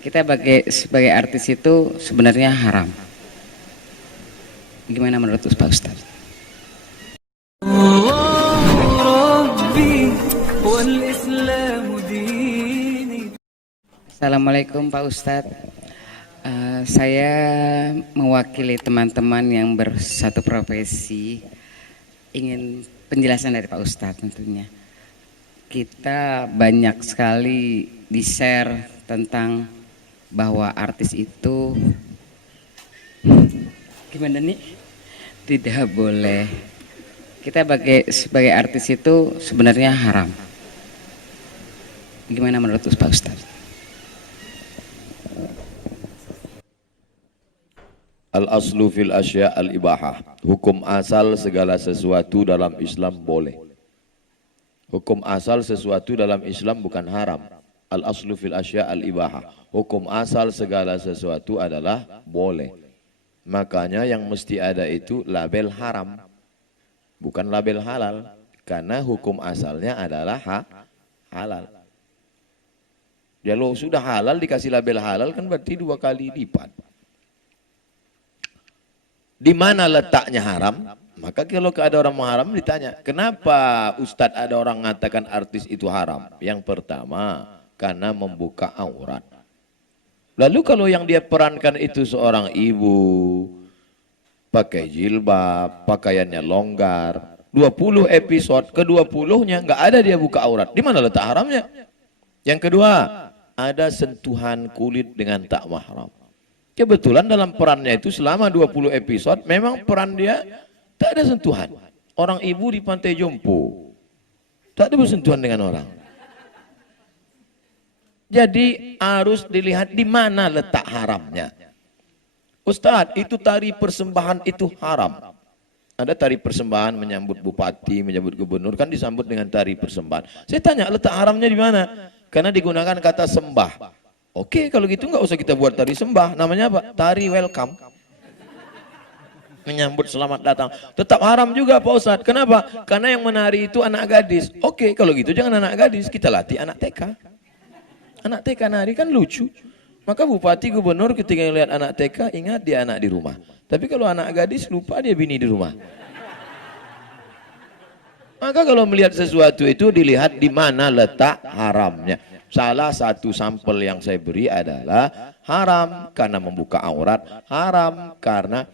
Kita sebagai artis itu sebenarnya haram. Gimana menurut Pak Ustadz? Assalamualaikum Pak Ustadz. Saya mewakili teman-teman yang bersatu profesi, ingin penjelasan dari Pak Ustadz tentunya. Kita banyak sekali di-share tentang bahwa artis itu gimana nih? Tidak boleh. Kita sebagai artis itu sebenarnya haram. Gimana menurut Pak Ustadz? Al-aslu fil asya al-ibahah. Hukum asal segala sesuatu dalam Islam boleh. Hukum asal sesuatu dalam Islam bukan haram. Al-aslu fil asya al-ibahah. Hukum asal segala sesuatu adalah boleh. Makanya yang mesti ada itu label haram, bukan label halal. Karena hukum asalnya adalah halal. Kalau sudah halal dikasih label halal kan berarti 2 kali lipat. Di mana letaknya haram? Maka kalau ada orang mengharam ditanya, kenapa Ustadz ada orang mengatakan artis itu haram? Yang pertama, karena membuka aurat. Lalu kalau yang dia perankan itu seorang ibu, pakai jilbab, pakaiannya longgar, 20 episode, ke-20-nya nggak ada dia buka aurat. Di mana letak haramnya? Yang kedua, ada sentuhan kulit dengan tak mahram. Kebetulan dalam perannya itu selama 20 episode memang peran dia tak ada sentuhan. Orang ibu di Pantai Jompo tak ada bersentuhan dengan orang. Jadi harus dilihat di mana letak haramnya. Ustadz, itu tari persembahan itu haram. Ada tari persembahan menyambut bupati, menyambut gubernur, kan disambut dengan tari persembahan. Saya tanya letak haramnya di mana? Karena digunakan kata sembah. Oke, kalau gitu nggak usah kita buat tari sembah. Namanya apa? Tari welcome. Menyambut selamat datang. Tetap haram juga Pak Ustadz. Kenapa? Karena yang menari itu anak gadis. Oke, kalau gitu jangan anak gadis. Kita latih anak TK. Anak TK nari kan lucu. Maka bupati, gubernur ketika lihat anak TK ingat dia anak di rumah. Tapi kalau anak gadis lupa dia bini di rumah. Maka kalau melihat sesuatu itu dilihat di mana letak haramnya. Salah satu sampel yang saya beri adalah haram karena membuka aurat, haram karena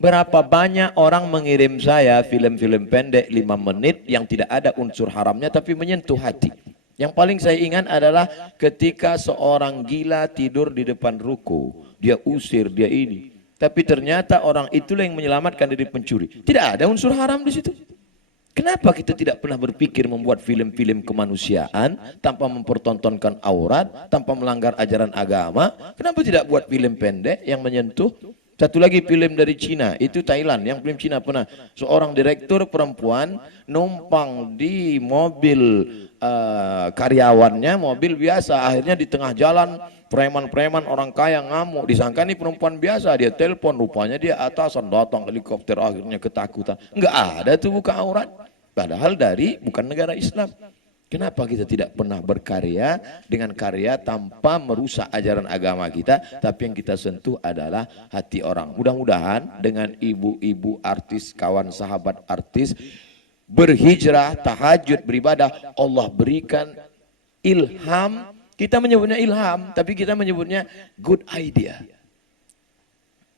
berapa banyak orang mengirim saya film-film pendek 5 menit yang tidak ada unsur haramnya tapi menyentuh hati. Yang paling saya ingat adalah ketika seorang gila tidur di depan ruko, dia usir, dia ini. Tapi ternyata orang itulah yang menyelamatkan diri pencuri. Tidak ada unsur haram di situ. Kenapa kita tidak pernah berpikir membuat film-film kemanusiaan tanpa mempertontonkan aurat, tanpa melanggar ajaran agama? Kenapa tidak buat film pendek yang menyentuh? Satu lagi film dari Cina, itu Thailand, yang film Cina pernah. Seorang direktur perempuan numpang di mobil karyawannya, mobil biasa. Akhirnya di tengah jalan, preman-preman orang kaya ngamuk. Disangka ini perempuan biasa, dia telepon, rupanya dia atasan, datang helikopter, akhirnya ketakutan. Enggak ada tuh buka aurat. Padahal bukan negara Islam. Kenapa kita tidak pernah berkarya dengan karya tanpa merusak ajaran agama kita, tapi yang kita sentuh adalah hati orang. Mudah-mudahan dengan ibu-ibu artis, kawan sahabat artis, berhijrah, tahajud, beribadah, Allah berikan ilham. Kita menyebutnya ilham, tapi kita menyebutnya good idea.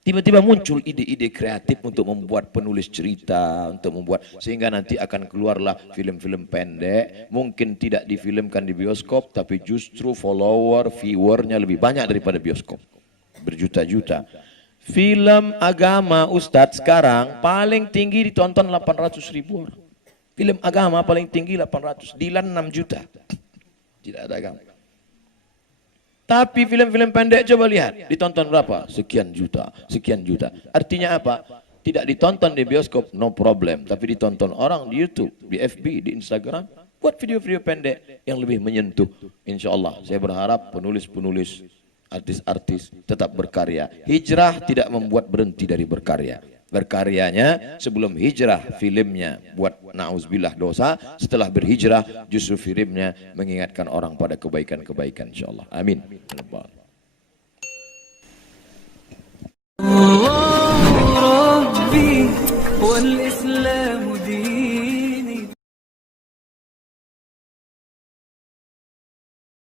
Tiba-tiba muncul ide-ide kreatif untuk membuat penulis cerita, untuk membuat, sehingga nanti akan keluarlah film-film pendek, mungkin tidak difilmkan di bioskop, tapi justru viewernya lebih banyak daripada bioskop, berjuta-juta. Film agama Ustadz sekarang paling tinggi ditonton 800.000 orang. Film agama paling tinggi 800, Dilan 6 juta. Tidak ada agama. Tapi film-film pendek coba lihat, ditonton berapa? Sekian juta, sekian juta. Artinya apa? Tidak ditonton di bioskop, no problem. Tapi ditonton orang di YouTube, di FB, di Instagram. Buat video-video pendek yang lebih menyentuh. Insya Allah, saya berharap penulis-penulis, artis-artis tetap berkarya. Hijrah tidak membuat berhenti dari berkarya. Berkaryanya sebelum hijrah filmnya buat na'udzubillah dosa, setelah berhijrah justru filmnya mengingatkan orang pada kebaikan-kebaikan insyaallah. Amin. والإسلام دين